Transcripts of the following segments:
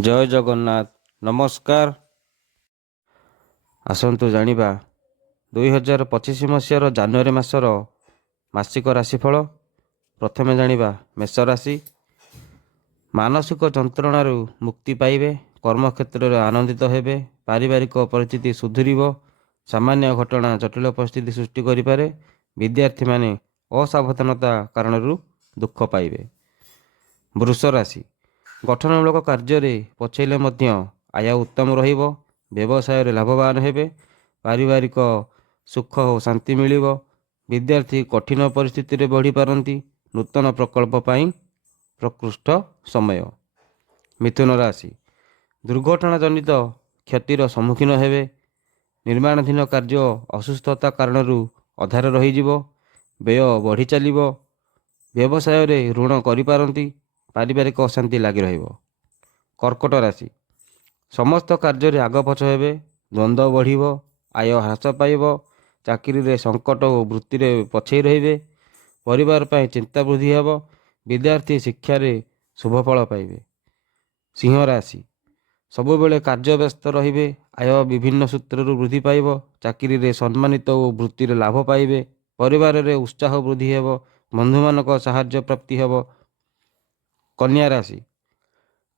ଜୟ ଜଗନ୍ନାଥ। ନମସ୍କାର। ଆସନ୍ତୁ ଜାଣିବା 2025 ମସିହାର ଜାନୁଆରୀ ମାସର ମାସିକ ରାଶିଫଳ। ପ୍ରଥମେ ଜାଣିବା ମେଷ ରାଶି। ମାନସିକ ଯନ୍ତ୍ରଣାରୁ ମୁକ୍ତି ପାଇବେ, କର୍ମକ୍ଷେତ୍ରରେ ଆନନ୍ଦିତ ହେବେ, ପାରିବାରିକ ପରିସ୍ଥିତି ସୁଧୁରିବ, ସାମାନ୍ୟ ଘଟଣା ଜଟିଳ ପରିସ୍ଥିତି ସୃଷ୍ଟି କରିପାରେ, ବିଦ୍ୟାର୍ଥୀମାନେ ଅସାବଧାନତା କାରଣରୁ ଦୁଃଖ ପାଇବେ। ବୃଷ ରାଶି। ଗଠନମୂଳକ କାର୍ଯ୍ୟରେ ପଛେଇଲେ ମଧ୍ୟ ଆୟ ଉତ୍ତମ ରହିବ, ବ୍ୟବସାୟରେ ଲାଭବାନ ହେବେ, ପାରିବାରିକ ସୁଖ ଓ ଶାନ୍ତି ମିଳିବ, ବିଦ୍ୟାର୍ଥୀ କଠିନ ପରିସ୍ଥିତିରେ ବଢ଼ିପାରନ୍ତି, ନୂତନ ପ୍ରକଳ୍ପ ପାଇଁ ପ୍ରକୃଷ୍ଟ ସମୟ। ମିଥୁନ ରାଶି। ଦୁର୍ଘଟଣା ଜନିତ କ୍ଷତିର ସମ୍ମୁଖୀନ ହେବେ, ନିର୍ମାଣାଧୀନ କାର୍ଯ୍ୟ ଅସୁସ୍ଥତା କାରଣରୁ ଅଧାରେ ରହିଯିବ, ବ୍ୟୟ ବଢ଼ି ଚାଲିବ, ବ୍ୟବସାୟରେ ଋଣ କରିପାରନ୍ତି, ପାରିବାରିକ ଅଶାନ୍ତି ଲାଗି ରହିବ। କର୍କଟ ରାଶି। ସମସ୍ତ କାର୍ଯ୍ୟରେ ଆଗପଛ ହେବେ, ଦ୍ୱନ୍ଦ୍ୱ ବଢ଼ିବ, ଆୟ ହ୍ରାସ ପାଇବ, ଚାକିରିରେ ସଙ୍କଟ ଓ ବୃତ୍ତିରେ ପଛେଇ ରହିବେ, ପରିବାର ପାଇଁ ଚିନ୍ତା ବୃଦ୍ଧି ହେବ, ବିଦ୍ୟାର୍ଥୀ ଶିକ୍ଷାରେ ଶୁଭଫଳ ପାଇବେ। ସିଂହ ରାଶି। ସବୁବେଳେ କାର୍ଯ୍ୟ ବ୍ୟସ୍ତ ରହିବେ, ଆୟ ବିଭିନ୍ନ ସୂତ୍ରରୁ ବୃଦ୍ଧି ପାଇବ, ଚାକିରିରେ ସମ୍ମାନିତ ଓ ବୃତ୍ତିରେ ଲାଭ ପାଇବେ, ପରିବାରରେ ଉତ୍ସାହ ବୃଦ୍ଧି ହେବ, ବନ୍ଧୁମାନଙ୍କ ସାହାଯ୍ୟ ପ୍ରାପ୍ତି ହେବ। କନ୍ୟା ରାଶି।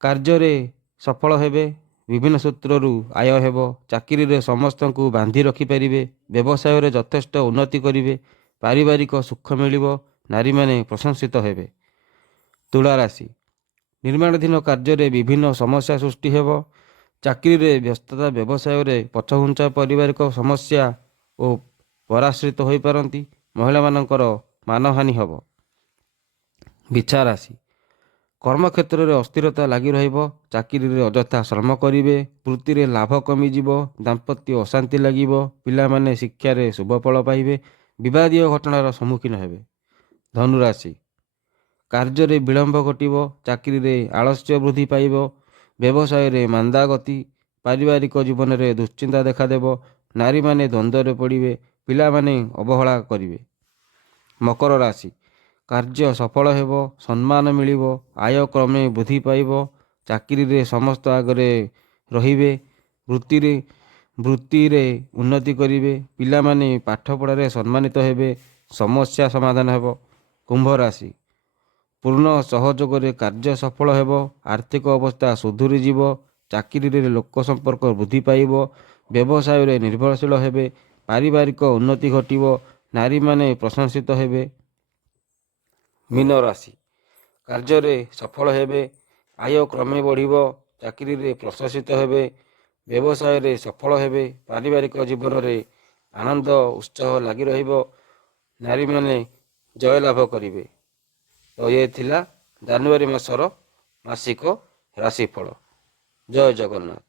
କାର୍ଯ୍ୟରେ ସଫଳ ହେବେ, ବିଭିନ୍ନ ସୂତ୍ରରୁ ଆୟ ହେବ, ଚାକିରିରେ ସମସ୍ତଙ୍କୁ ବାନ୍ଧି ରଖିପାରିବେ, ବ୍ୟବସାୟରେ ଯଥେଷ୍ଟ ଉନ୍ନତି କରିବେ, ପାରିବାରିକ ସୁଖ ମିଳିବ, ନାରୀମାନେ ପ୍ରଶଂସିତ ହେବେ। ତୁଳା ରାଶି। ନିର୍ମାଣାଧୀନ କାର୍ଯ୍ୟରେ ବିଭିନ୍ନ ସମସ୍ୟା ସୃଷ୍ଟି ହେବ, ଚାକିରିରେ ବ୍ୟସ୍ତତା, ବ୍ୟବସାୟରେ ପଛଘୁଞ୍ଚା, ପାରିବାରିକ ସମସ୍ୟା ଓ ପରାଶ୍ରିତ ହୋଇପାରନ୍ତି, ମହିଳାମାନଙ୍କର ମାନହାନି ହେବ। ବିଛା ରାଶି। କର୍ମକ୍ଷେତ୍ରରେ ଅସ୍ଥିରତା ଲାଗି ରହିବ, ଚାକିରିରେ ଅଯଥା ଶ୍ରମ କରିବେ, ବୃତ୍ତିରେ ଲାଭ କମିଯିବ, ଦାମ୍ପତ୍ୟ ଅଶାନ୍ତି ଲାଗିବ, ପିଲାମାନେ ଶିକ୍ଷାରେ ଶୁଭଫଳ ପାଇବେ, ବିବାଦୀୟ ଘଟଣାର ସମ୍ମୁଖୀନ ହେବେ। ଧନୁରାଶି। କାର୍ଯ୍ୟରେ ବିଳମ୍ବ ଘଟିବ, ଚାକିରିରେ ଆଳସ୍ୟ ବୃଦ୍ଧି ପାଇବ, ବ୍ୟବସାୟରେ ମାନ୍ଦା ଗତି, ପାରିବାରିକ ଜୀବନରେ ଦୁଶ୍ଚିନ୍ତା ଦେଖାଦେବ, ନାରୀମାନେ ଦ୍ୱନ୍ଦ୍ୱରେ ପଡ଼ିବେ, ପିଲାମାନେ ଅବହେଳା କରିବେ। ମକର ରାଶି। କାର୍ଯ୍ୟ ସଫଳ ହେବ, ସମ୍ମାନ ମିଳିବ, ଆୟ କ୍ରମେ ବୃଦ୍ଧି ପାଇବ, ଚାକିରିରେ ସମସ୍ତ ଆଗରେ ରହିବେ, ବୃତ୍ତିରେ ଉନ୍ନତି କରିବେ, ପିଲାମାନେ ପାଠପଢ଼ାରେ ସମ୍ମାନିତ ହେବେ, ସମସ୍ୟା ସମାଧାନ ହେବ। କୁମ୍ଭ ରାଶି। ପୂର୍ଣ୍ଣ ସହଯୋଗରେ କାର୍ଯ୍ୟ ସଫଳ ହେବ, ଆର୍ଥିକ ଅବସ୍ଥା ସୁଧୁରିଯିବ, ଚାକିରିରେ ଲୋକ ସମ୍ପର୍କ ବୃଦ୍ଧି ପାଇବ, ବ୍ୟବସାୟରେ ନିର୍ଭରଶୀଳ ହେବେ, ପାରିବାରିକ ଉନ୍ନତି ଘଟିବ, ନାରୀମାନେ ପ୍ରଶଂସିତ ହେବେ। ମୀନ ରାଶି। କାର୍ଯ୍ୟରେ ସଫଳ ହେବେ, ଆୟ କ୍ରମେ ବଢ଼ିବ, ଚାକିରିରେ ପ୍ରଶଂସିତ ହେବେ, ବ୍ୟବସାୟରେ ସଫଳ ହେବେ, ପାରିବାରିକ ଜୀବନରେ ଆନନ୍ଦ ଉତ୍ସାହ ଲାଗି ରହିବ, ନାରୀମାନେ ଜୟଲାଭ କରିବେ। ତ ଇଏ ଥିଲା ଜାନୁଆରୀ ମାସର ମାସିକ ରାଶିଫଳ। ଜୟ ଜଗନ୍ନାଥ।